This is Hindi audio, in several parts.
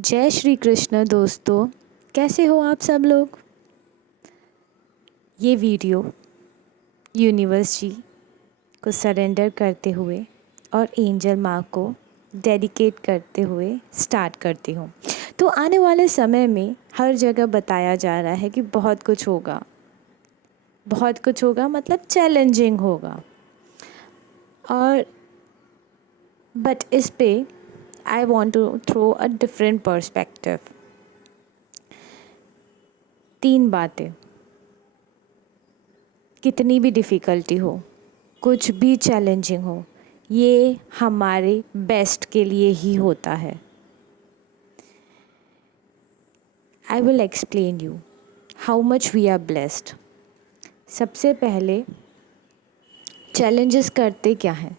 जय श्री कृष्ण दोस्तों, कैसे हो आप सब लोग। ये वीडियो यूनिवर्स जी को सरेंडर करते हुए और एंजल माँ को डेडिकेट करते हुए स्टार्ट करती हूँ। तो आने वाले समय में हर जगह बताया जा रहा है कि बहुत कुछ होगा, मतलब चैलेंजिंग होगा। और बट इस पे I want to throw a different perspective. 3 बातें, कितनी भी डिफ़िकल्टी हो, कुछ भी चैलेंजिंग हो, ये हमारे बेस्ट के लिए ही होता है। I will explain you how much we are blessed. सबसे पहले चैलेंजेस करते क्या हैं,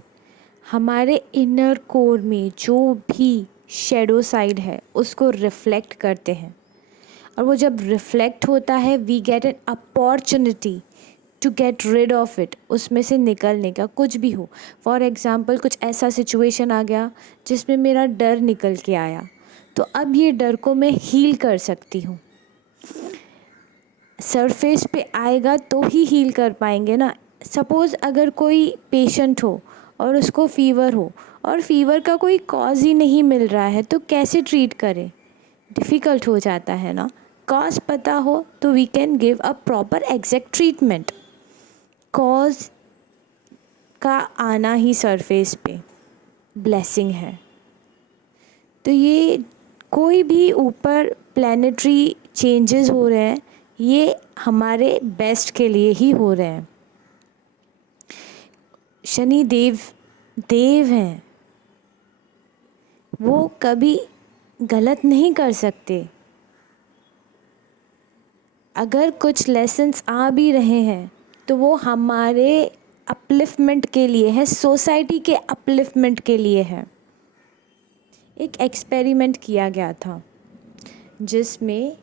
हमारे इनर कोर में जो भी शेडो साइड है उसको रिफ्लेक्ट करते हैं। और वो जब रिफ्लेक्ट होता है we get an opportunity to get rid of it, उसमें से निकलने का। कुछ भी हो, फॉर एग्ज़ाम्पल कुछ ऐसा सिचुएशन आ गया जिसमें मेरा डर निकल के आया, तो अब ये डर को मैं हील कर सकती हूँ। सरफेस पे आएगा तो ही हील कर पाएंगे ना। सपोज़ अगर कोई पेशेंट हो और उसको फ़ीवर हो और फ़ीवर का कोई कॉज ही नहीं मिल रहा है, तो कैसे ट्रीट करें, डिफ़िकल्ट हो जाता है ना। कॉज पता हो तो we can give a proper exact treatment. Cause का आना ही सरफेस पे ब्लेसिंग है। तो ये कोई भी ऊपर प्लैनेटरी चेंजेस हो रहे हैं, ये हमारे बेस्ट के लिए ही हो रहे हैं। शनि देव देव हैं, वो कभी गलत नहीं कर सकते। अगर कुछ लेसन्स आ भी रहे हैं तो वो हमारे अपलिफ्टमेंट के लिए है, सोसाइटी के अपलिफ्टमेंट के लिए है। एक एक्सपेरिमेंट किया गया था जिसमें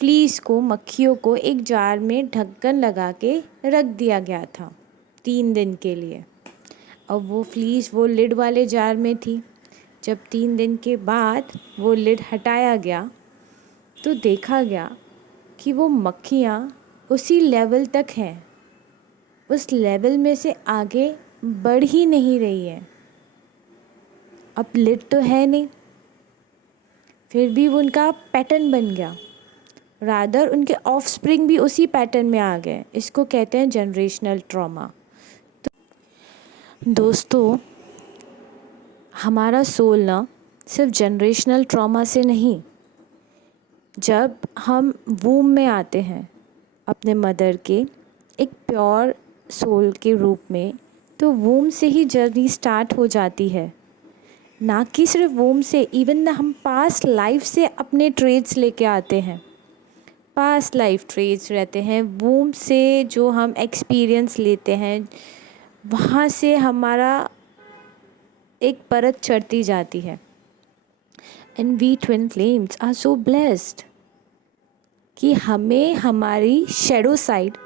फ्लीस को, मक्खियों को एक जार में ढक्कन लगा के रख दिया गया था 3 दिन के लिए। अब वो फ्लीस वो लिड वाले जार में थी। जब 3 दिन के बाद वो लिड हटाया गया तो देखा गया कि वो मक्खियाँ उसी लेवल तक हैं, उस लेवल में से आगे बढ़ ही नहीं रही है। अब लिड तो है नहीं, फिर भी वो उनका पैटर्न बन गया। रादर उनके ऑफस्प्रिंग भी उसी पैटर्न में आ गए। इसको कहते हैं जनरेशनल ट्रॉमा। तो दोस्तों, हमारा सोल ना सिर्फ जनरेशनल ट्रॉमा से नहीं, जब हम वूम में आते हैं अपने मदर के एक प्योर सोल के रूप में, तो वूम से ही जर्नी स्टार्ट हो जाती है। ना कि सिर्फ वूम से, इवन हम पास्ट लाइफ से अपने ट्रेड्स लेके आते हैं। पास्ट लाइफ ट्रेड्स रहते हैं वूम से, जो हम एक्सपीरियंस लेते हैं वहाँ से हमारा एक परत चढ़ती जाती है। And we twin flames are so blessed कि हमें हमारी शेडो साइड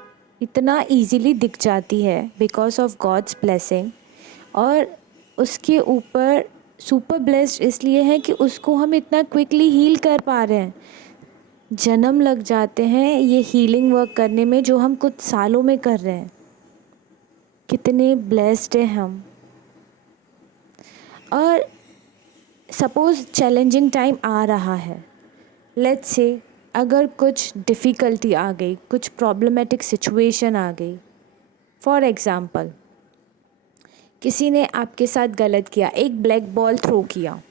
इतना इजीली दिख जाती है बिकॉज ऑफ गॉड्स ब्लेसिंग। और उसके ऊपर सुपर ब्लेस्ड इसलिए है कि उसको हम इतना क्विकली हील कर पा रहे हैं। जन्म लग जाते हैं ये हीलिंग वर्क करने में जो हम कुछ सालों में कर रहे हैं। कितने ब्लेस्ड हैं हम। और सपोज़ चैलेंजिंग टाइम आ रहा है, लेट्स से अगर कुछ डिफ़िकल्टी आ गई, कुछ प्रॉब्लमेटिक सिचुएशन आ गई। फॉर एग्ज़ाम्पल, किसी ने आपके साथ गलत किया, एक ब्लैक बॉल थ्रो किया।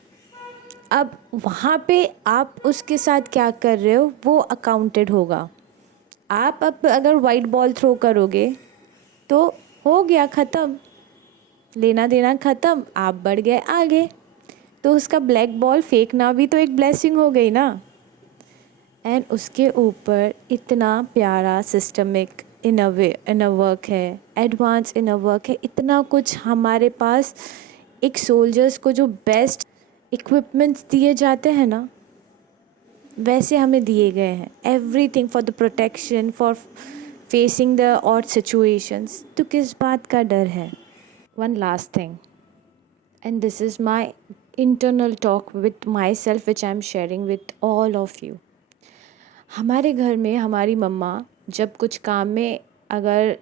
अब वहाँ पे आप उसके साथ क्या कर रहे हो वो अकाउंटेड होगा। आप अब अगर वाइट बॉल थ्रो करोगे तो हो गया ख़त्म, लेना देना ख़त्म, आप बढ़ गए आगे। तो उसका ब्लैक बॉल फेंकना भी तो एक ब्लेसिंग हो गई ना। एंड उसके ऊपर इतना प्यारा सिस्टमिक इनर वर्क है, एडवांस इनर वर्क है, इतना कुछ हमारे पास। एक सोल्जर्स को जो बेस्ट इक्विपमेंट्स दिए जाते हैं ना, वैसे हमें दिए गए हैं। Everything for the protection, for facing the odd situations. तो किस बात का डर है। One last thing, and this is my internal talk with myself which I'm sharing with all of you. हमारे घर में हमारी मम्मा जब कुछ काम में अगर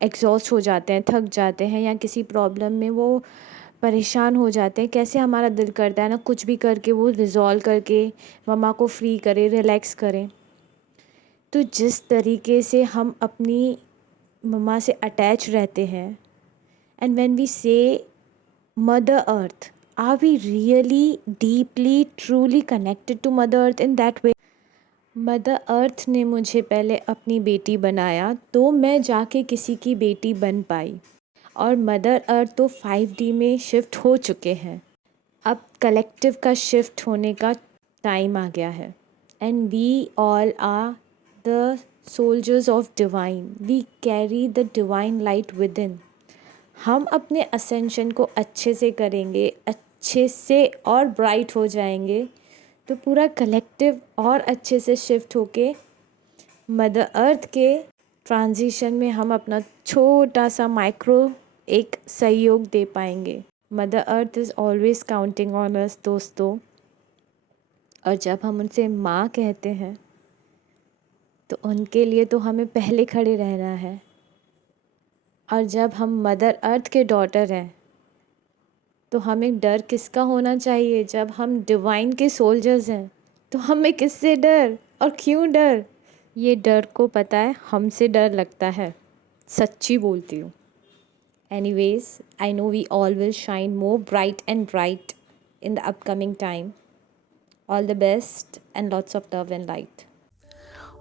एग्जॉस्ट हो जाते हैं, थक जाते हैं या किसी प्रॉब्लम में वो परेशान हो जाते हैं, कैसे हमारा दिल करता है ना कुछ भी करके वो रिज़ॉल्व करके मम्मा को फ्री करें, रिलैक्स करें। तो जिस तरीके से हम अपनी मम्मा से अटैच रहते हैं, and when we say mother earth, are we really deeply truly connected to mother earth in that way? Mother earth ने मुझे पहले अपनी बेटी बनाया तो मैं जाके किसी की बेटी बन पाई, और मदर अर्थ तो 5D में शिफ्ट हो चुके हैं। अब कलेक्टिव का शिफ्ट होने का टाइम आ गया है, and we all are the soldiers of divine, we carry the divine light within. हम अपने असेंशन को अच्छे से करेंगे, अच्छे से और ब्राइट हो जाएंगे, तो पूरा कलेक्टिव और अच्छे से शिफ्ट होके मदर अर्थ के ट्रांजिशन में हम अपना छोटा सा माइक्रो एक सहयोग दे पाएंगे। Mother earth is always counting on us दोस्तों। और जब हम उनसे माँ कहते हैं तो उनके लिए तो हमें पहले खड़े रहना है। और जब हम मदर अर्थ के डॉटर हैं तो हमें डर किसका होना चाहिए? जब हम डिवाइन के सोल्जर्स हैं तो हमें किससे डर, और क्यों डर? ये डर को पता है हमसे डर लगता है, सच्ची बोलती हूँ। Anyways, I know we all will shine more bright and bright in the upcoming time. All the best and lots of love and light.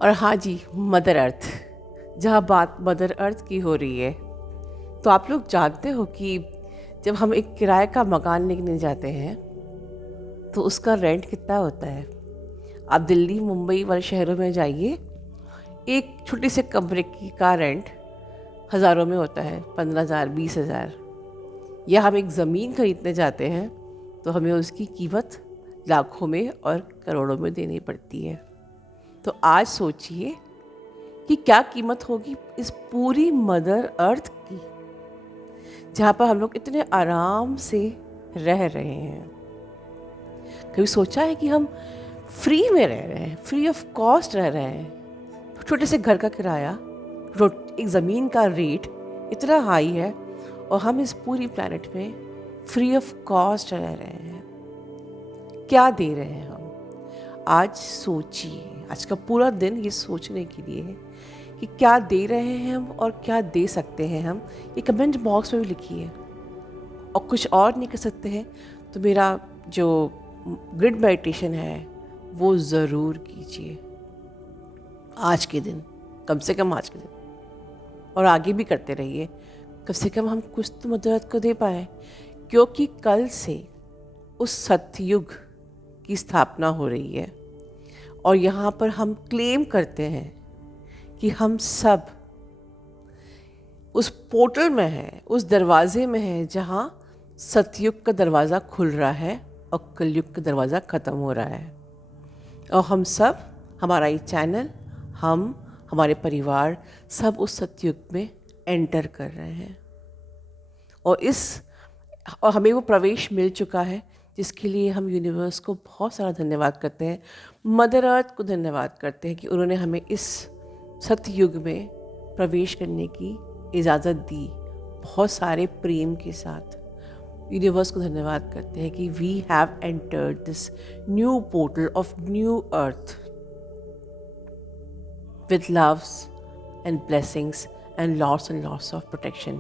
और हाँ जी, मदर अर्थ, जहाँ बात मदर अर्थ की हो रही है, तो आप लोग जानते हो कि जब हम एक किराए का मकान लेने जाते हैं तो उसका रेंट कितना होता है? आप दिल्ली, मुंबई वाले शहरों में जाइए, एक छोटे से कमरे की का रेंट हज़ारों में होता है, 15,000, 20,000। या हम एक ज़मीन खरीदने जाते हैं तो हमें उसकी कीमत लाखों में और करोड़ों में देनी पड़ती है। तो आज सोचिए कि क्या कीमत होगी इस पूरी मदर अर्थ की, जहाँ पर हम लोग इतने आराम से रह रहे हैं। कभी सोचा है कि हम फ्री में रह रहे हैं, फ्री ऑफ कॉस्ट रह रहे हैं? छोटे से घर का किराया, एक ज़मीन का रेट इतना हाई है, और हम इस पूरी प्लैनेट में फ्री ऑफ कॉस्ट रह रहे हैं। क्या दे रहे हैं हम? आज सोचिए, आज का पूरा दिन ये सोचने के लिए है कि क्या दे रहे हैं हम और क्या दे सकते हैं हम। ये कमेंट बॉक्स में भी लिखिए। और कुछ और नहीं कर सकते हैं तो मेरा जो ग्रिड मेडिटेशन है वो ज़रूर कीजिए आज के दिन, कम से कम आज के दिन, और आगे भी करते रहिए। कम से कम हम कुछ तो मदद को दे पाएँ, क्योंकि कल से उस सतयुग की स्थापना हो रही है। और यहाँ पर हम क्लेम करते हैं कि हम सब उस पोर्टल में हैं, उस दरवाजे में हैं जहाँ सतयुग का दरवाज़ा खुल रहा है और कलयुग का दरवाज़ा ख़त्म हो रहा है। और हम सब, हमारा ये चैनल, हम, हमारे परिवार, सब उस सतयुग में एंटर कर रहे हैं। और हमें वो प्रवेश मिल चुका है, जिसके लिए हम यूनिवर्स को बहुत सारा धन्यवाद करते हैं, मदर अर्थ को धन्यवाद करते हैं कि उन्होंने हमें इस सतयुग में प्रवेश करने की इजाज़त दी, बहुत सारे प्रेम के साथ। यूनिवर्स को धन्यवाद करते हैं कि we have entered this new portal of new earth with loves and blessings and lots of protection.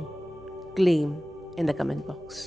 Claim in the comment box.